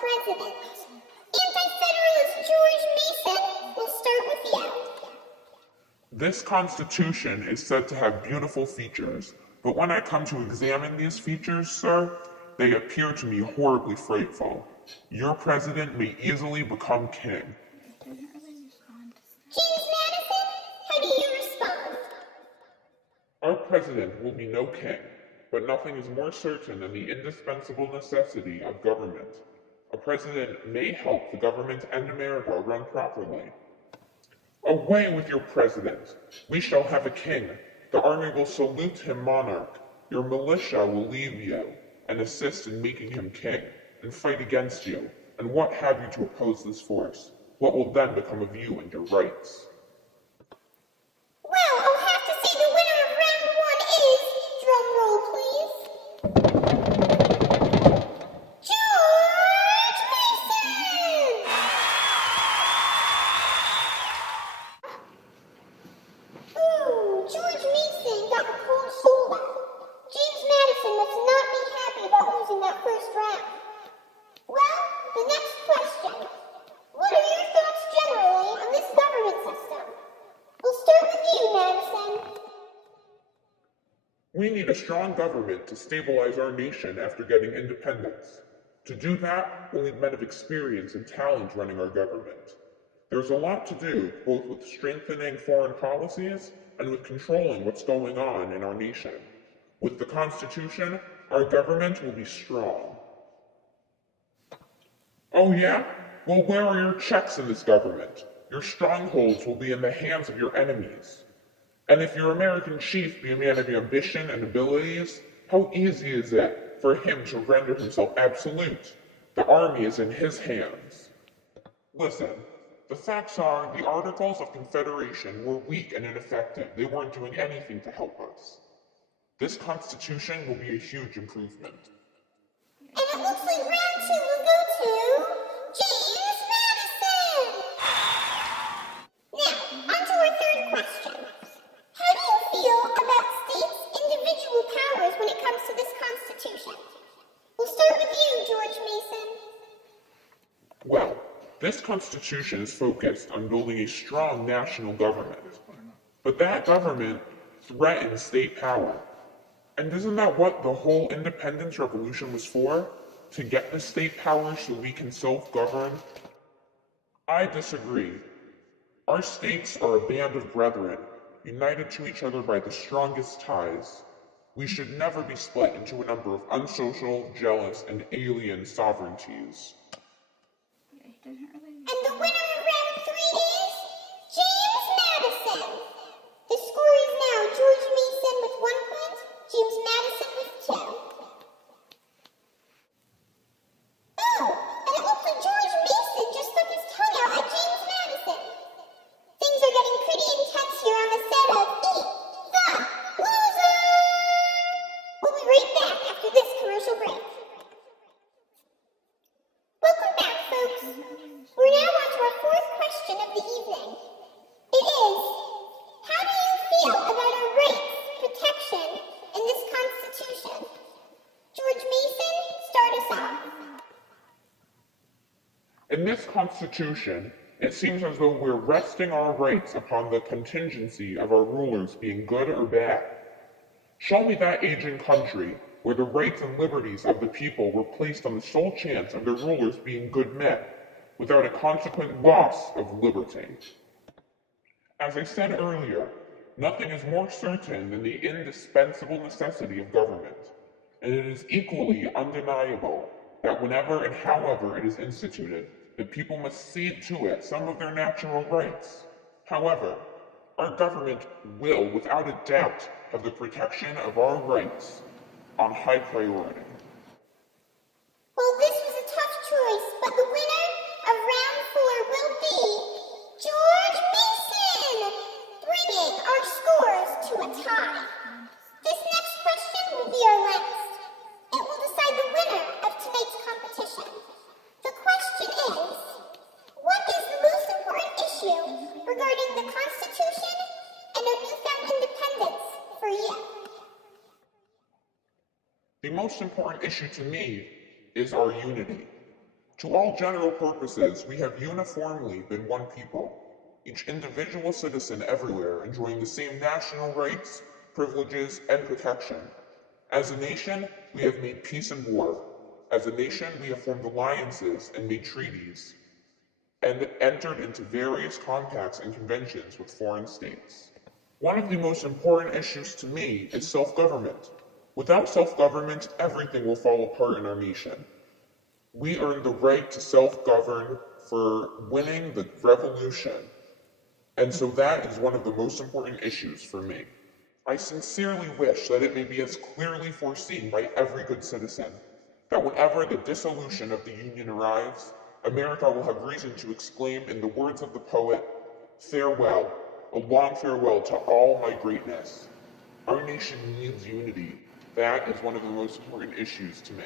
president. Anti-Federalist George Mason, we'll start with you. This Constitution is said to have beautiful features, but when I come to examine these features, sir, they appear to me horribly frightful. Your president may easily become king. James Madison, how do you respond? Our president will be no king, but nothing is more certain than the indispensable necessity of government. A president may help the government and America run properly. Away with your president! We shall have a king. The army will salute him monarch. Your militia will leave you, and assist in making him king, and fight against you. And what have you to oppose this force? What will then become of you and your rights? Well, I'll have to say the winner of round one is, drum roll please, George Mason! Ooh, George Mason got a cold shoulder. James Madison must not be happy about losing that first round. Well, the next question. What are your thoughts generally on this government system? We'll start with you, Madison. We need a strong government to stabilize our nation after getting independence. To do that, we'll need men of experience and talent running our government. There's a lot to do, both with strengthening foreign policies and with controlling what's going on in our nation. With the Constitution, our government will be strong. Oh yeah? Well, where are your checks in this government? Your strongholds will be in the hands of your enemies. And if your American chief be a man of ambition and abilities, how easy is it for him to render himself absolute? The army is in his hands. Listen, the facts are the Articles of Confederation were weak and ineffective. They weren't doing anything to help us. This Constitution will be a huge improvement. And it looks like round two will go to James Madison! Now, on to our third question. How do you feel about states' individual powers when it comes to this Constitution? We'll start with you, George Mason. Well, this Constitution is focused on building a strong national government. But that government threatens state power. And isn't that what the whole independence revolution was for? To get the state power so we can self-govern? I disagree. Our states are a band of brethren, united to each other by the strongest ties. We should never be split into a number of unsocial, jealous, and alien sovereignties. And the winner of round three is James Madison. The score is now George Mason with 1 point, James Madison with 2. Oh, and it looks like George Mason just stuck his tongue out at James Madison. Things are getting pretty intense here on the set of Eat the Loser! We'll be right back after this commercial break. Welcome back, folks. We're now on to our fourth question of the evening. It is, how do you feel about our rights, protection, in this Constitution? George Mason, start us off. In this Constitution, it seems as though we're resting our rights upon the contingency of our rulers being good or bad. Show me that aging country where the rights and liberties of the people were placed on the sole chance of their rulers being good men, without a consequent loss of liberty. As I said earlier, nothing is more certain than the indispensable necessity of government, and it is equally undeniable that whenever and however it is instituted, the people must cede to it some of their natural rights. However, our government will, without a doubt, have the protection of our rights on high priority. Well, this was a tough choice, but the winner of round 4 will be George Mason, bringing our scores to a tie. This next question will be our last. It will decide the winner of tonight's competition. The question is, what is the most important issue regarding the Constitution and our newfound independence for you? The most important issue to me is our unity. To all general purposes, we have uniformly been one people, each individual citizen everywhere enjoying the same national rights, privileges, and protection. As a nation, we have made peace and war. As a nation, we have formed alliances and made treaties, and entered into various compacts and conventions with foreign states. One of the most important issues to me is self-government. Without self-government, everything will fall apart in our nation. We earned the right to self-govern for winning the revolution, and so that is one of the most important issues for me. I sincerely wish that it may be as clearly foreseen by every good citizen that whenever the dissolution of the Union arrives, America will have reason to exclaim in the words of the poet, "Farewell, a long farewell to all my greatness." Our nation needs unity. That is one of the most important issues to me.